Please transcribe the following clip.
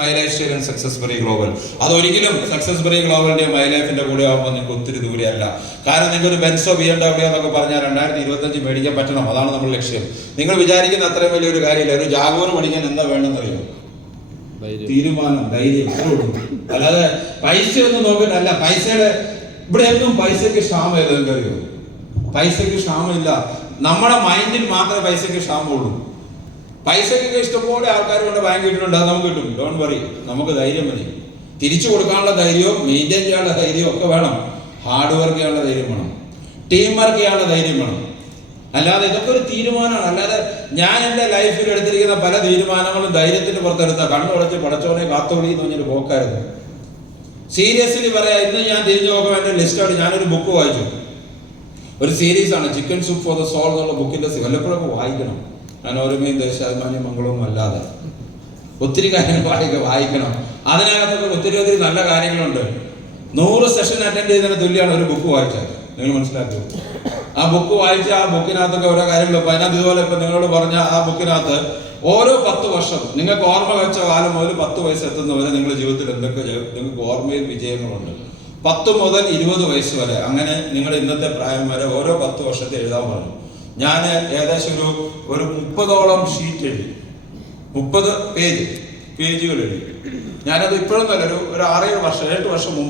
My life style and success bury global. അതൊരിക്കലും success bury ഗ്ലോബലിന്റെ my ലൈഫിന്റെ കൂടെ ആകുമ്പോൾ നിങ്ങൾക്ക് ഒത്തിരി ദൂരെയല്ല. കാരണം നിങ്ങൾക്ക് ഒരു ബെൻസോ BMW എന്നൊക്കെ പറഞ്ഞാൽ 2025 മേടിക്കാൻ പറ്റണം. അതാണ് നമ്മുടെ ലക്ഷ്യം. നിങ്ങൾ വിചാരിക്കുന്ന അത്രയും വലിയൊരു കാര്യമില്ല. ഒരു ജാഗോർ മേടിക്കാൻ എന്താ വേണമെന്നറിയോ? തീരുമാനം, ധൈര്യം. അല്ലാതെ പൈസ ഒന്നും നോക്കിയിട്ടല്ല. പൈസയുടെ ഇവിടെ എന്നും പൈസക്ക് ക്ഷാമം ഏതെങ്കിലും അറിയോ? പൈസക്ക് ക്ഷാമമില്ല. നമ്മുടെ മൈൻഡിൽ മാത്രമേ പൈസക്ക് ക്ഷാമമുള്ളൂ. പൈസക്കൊക്കെ ഇഷ്ടംപോലെ ആൾക്കാരുണ്ട്, ബാങ്ക് കിട്ടുന്നുണ്ട്, അത് നമുക്ക് കിട്ടും. ഡോണ്ട് വറി, നമുക്ക് ധൈര്യം മതി. തിരിച്ചു കൊടുക്കാനുള്ള ധൈര്യവും മെയിൻറ്റെയിൻ ചെയ്യാനുള്ള ധൈര്യവും ഒക്കെ വേണം. ഹാർഡ് വർക്ക് ചെയ്യാനുള്ള ധൈര്യം വേണം, ടീം വർക്ക് ചെയ്യാനുള്ള ധൈര്യം വേണം. അല്ലാതെ ഇതൊക്കെ ഒരു തീരുമാനമാണ്. അല്ലാതെ ഞാൻ എൻ്റെ ലൈഫിൽ എടുത്തിരിക്കുന്ന പല തീരുമാനങ്ങളും ധൈര്യത്തിന് പുറത്തെടുത്ത കണ്ണുടച്ച് പടച്ചോനെ കാത്തോളി എന്ന് പറഞ്ഞൊരു പോക്കായിരുന്നു. സീരിയസ്ലി പറയാം, ഇന്ന് ഞാൻ തിരിഞ്ഞു നോക്കുമ്പോൾ എൻ്റെ ലിസ്റ്റാണ്. ഞാനൊരു ബുക്ക് വായിച്ചു, ഒരു സീരീസാണ് chicken soup for the soul എന്നുള്ള ബുക്കിൻ്റെ. വല്ലപ്പോഴൊക്കെ വായിക്കണം. മനോരമയും ദേശാഭിമാനിയും മംഗളവും അല്ലാതെ ഒത്തിരി കാര്യങ്ങൾ വായിക്കണം. അതിനകത്തൊക്കെ ഒത്തിരി നല്ല കാര്യങ്ങളുണ്ട്. 100 സെഷൻ അറ്റൻഡ് ചെയ്യുന്നതിന് തുല്യമാണ് ഒരു ബുക്ക് വായിച്ചാൽ. നിങ്ങൾ മനസ്സിലാക്കുക. ആ ബുക്ക് വായിച്ച ആ ബുക്കിനകത്തൊക്കെ ഓരോ കാര്യങ്ങൾ. ഇപ്പം അതിനകത്ത് ഇതുപോലെ ഇപ്പം നിങ്ങളോട് പറഞ്ഞ ആ ബുക്കിനകത്ത് ഓരോ 10 വർഷം നിങ്ങൾക്ക് ഓർമ്മ വെച്ച കാലം മുതൽ 10 വയസ്സ് എത്തുന്നവരെ നിങ്ങളുടെ ജീവിതത്തിൽ എന്തൊക്കെ നിങ്ങൾക്ക് ഓർമ്മയിൽ വിജയങ്ങളുണ്ട്. 10 മുതൽ 20 വയസ്സ് വരെ, അങ്ങനെ നിങ്ങളുടെ ഇന്നത്തെ പ്രായം വരെ ഓരോ 10 വർഷത്തെ എഴുതാൻ പറഞ്ഞു. ഞാൻ ഏകദേശം ഒരു 30ഓളം ഷീറ്റ് എഴുതി, 30 പേജുകൾ എഴുതി. ഞാനത് ഇപ്പോഴൊന്നുമല്ല, ഒരു 6-7 വർഷം 8 വർഷം മുമ്പ്